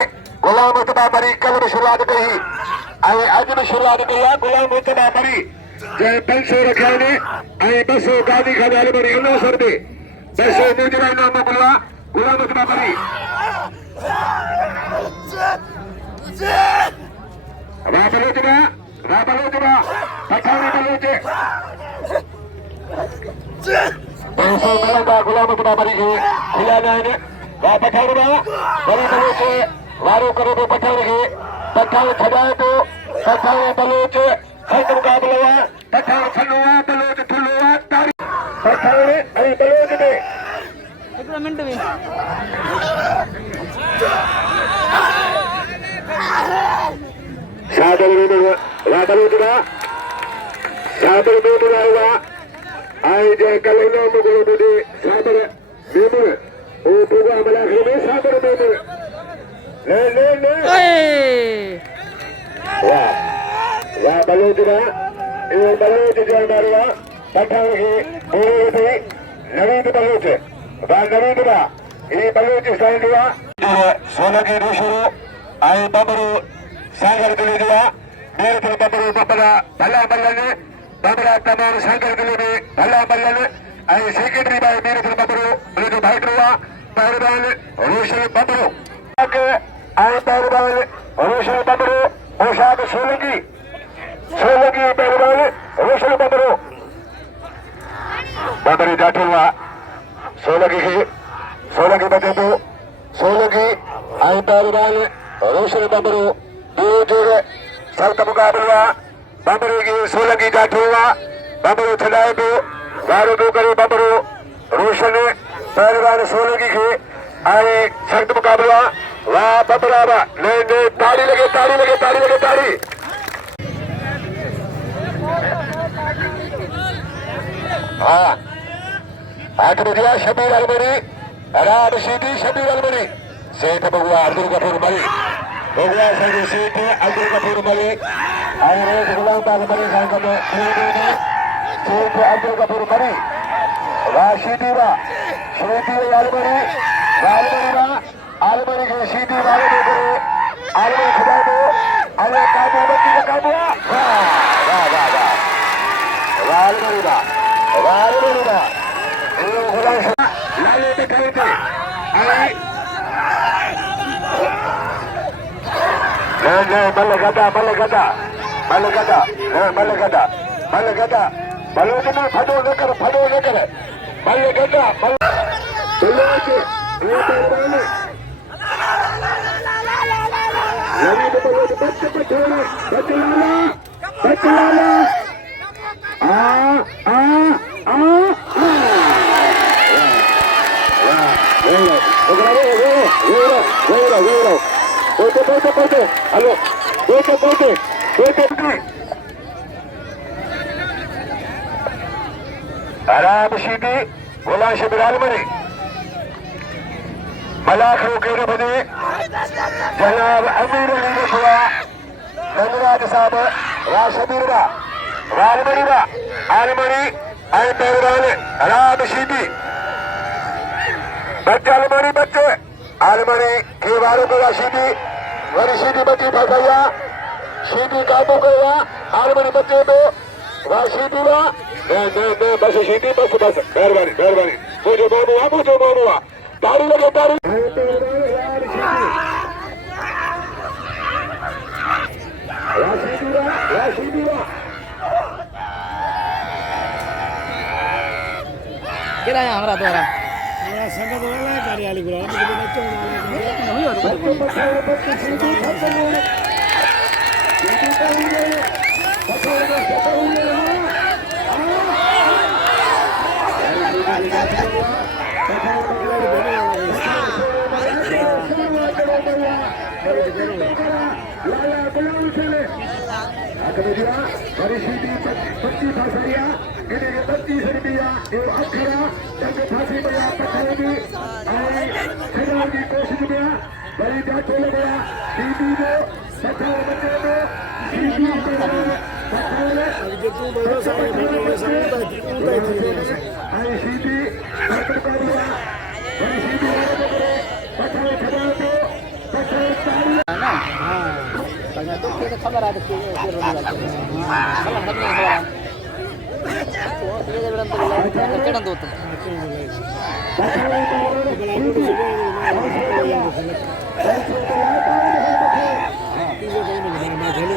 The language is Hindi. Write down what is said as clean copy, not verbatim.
गुलाम मुस्तफा मरी कल भी शुरुआत कई अज भी शुरुआत कई आहे गुलाम मुस्तफा मरी जंहिं 500 रखिया आहिनि 200 गादी खां अलमड़ी 900 रुपए 200 मुजरा इनाम मोकिलियो आहे गुलाम मुस्तफा मरी वाह बलोचबा पठाणी बलोच 200 मिलंदा गुलाम मुस्तफा मरी खे खिलाना आहिनि वाह पठाण वरी बलोच वारो करे तो पठाण खे पठाण छॾाए थो पठाण बलोच हर मुक़ाबिलो आहे पठाण थल्लो आहे बलोच थुल्लो आहे तारी पठाण ऐं बलोच में हिकिड़ो मिंट बि सादर में वाह बलोच सादर में बुलायो आहे ऐं जंहिं कल इनाम मोकिलियो मुंहिंजे सादर मेमूर ओ प्रोग्राम इलाइक़े में सादर मेमूर ले वाह बलोच इहो बलोच जो नालो आहे पठाण खे बोरे थी नवीद बलोच वाह नवीद ही बलोच साईंदो आहे सोलंकी रूशरो ऐं बबरो सागर दिले जो आहे मेरे तो बबरो बबरा भला बल्लनि बबरा तमाम सागर दिले में भला बल्लनि ऐं सेक्रेटरी भाई मेरे तो बबरो मुंहिंजो भाइटो आहे पहलवान रोशन बबरो ऐं पहलवान रोशन बबरो पोशाक सोलंकी पहलवान रोशन बबरो बबरी जाठो आहे सोलंकी बचे थो सोलंकी ऐं पहलवान रोशन बबरो ॿियो जोड़ सख़्त मुक़ाबिलो आहे बबरे खे सोलंकी जाठो आहे बबरो छॾाए पियो वारो पियो करे बबरो रोशन पहलवान सोलंकी खे ऐं सख़्त मुक़ाबिलो आहे वाह बबरा वाह ले ताड़ी लगे हाँ 8 बजे शबीर अलमरी रात सीधी शबीर अलमरी सेठ बगुआ अब्दुल गफूर मरी बगुआ संगे सेठ अब्दुल गफूर मरी और रोज गुलाम बाग मरी संग में सेठ अब्दुल गफूर मरी वाह सीधी वाह अलमरी आलमरी के सीधी वाले में करे आलमरी खुदा दो अल्लाह काबू बच्ची का काबू वाह आलमरी इन खुदा लाले पे खड़े थे ले बल गदा बलोच में फडो न कर बल गदा बलोच ये पहलवान नवीद बलोच बचलाला बोलते हेलो बोलते आराम सीधी गुलाम शबीर अलमरी मलाखो के बने जनाब अमीर अली रशवा धनराज साहब वाह शबीर वाह आलमरी ऐं पहलवान राम सीधी बच्चे आलमरी के वारो को सीधी वरी सीधी बची फसाया सीधी काबू कयो आलमरी बचे तो वाह सीधी वाह बस सीधी बस मेहरबानी मुझे मामू आ तारी लगे तारी केड़ा है हमरा द्वारा संगत वाला कार्यालय बुला परिस्थिति 25 फांसिया इन्हें 25 रुपया ये अखरा तक फांसी में पकड़ेगी खिलाड़ की कोशिश में बड़ी जांच हो गया सीधी को पकड़ बचे को सीधी सीधी पकड़ कर लिया बड़ी सीधी पकड़ खड़ा को पकड़ खबर आहे ते होतं झाली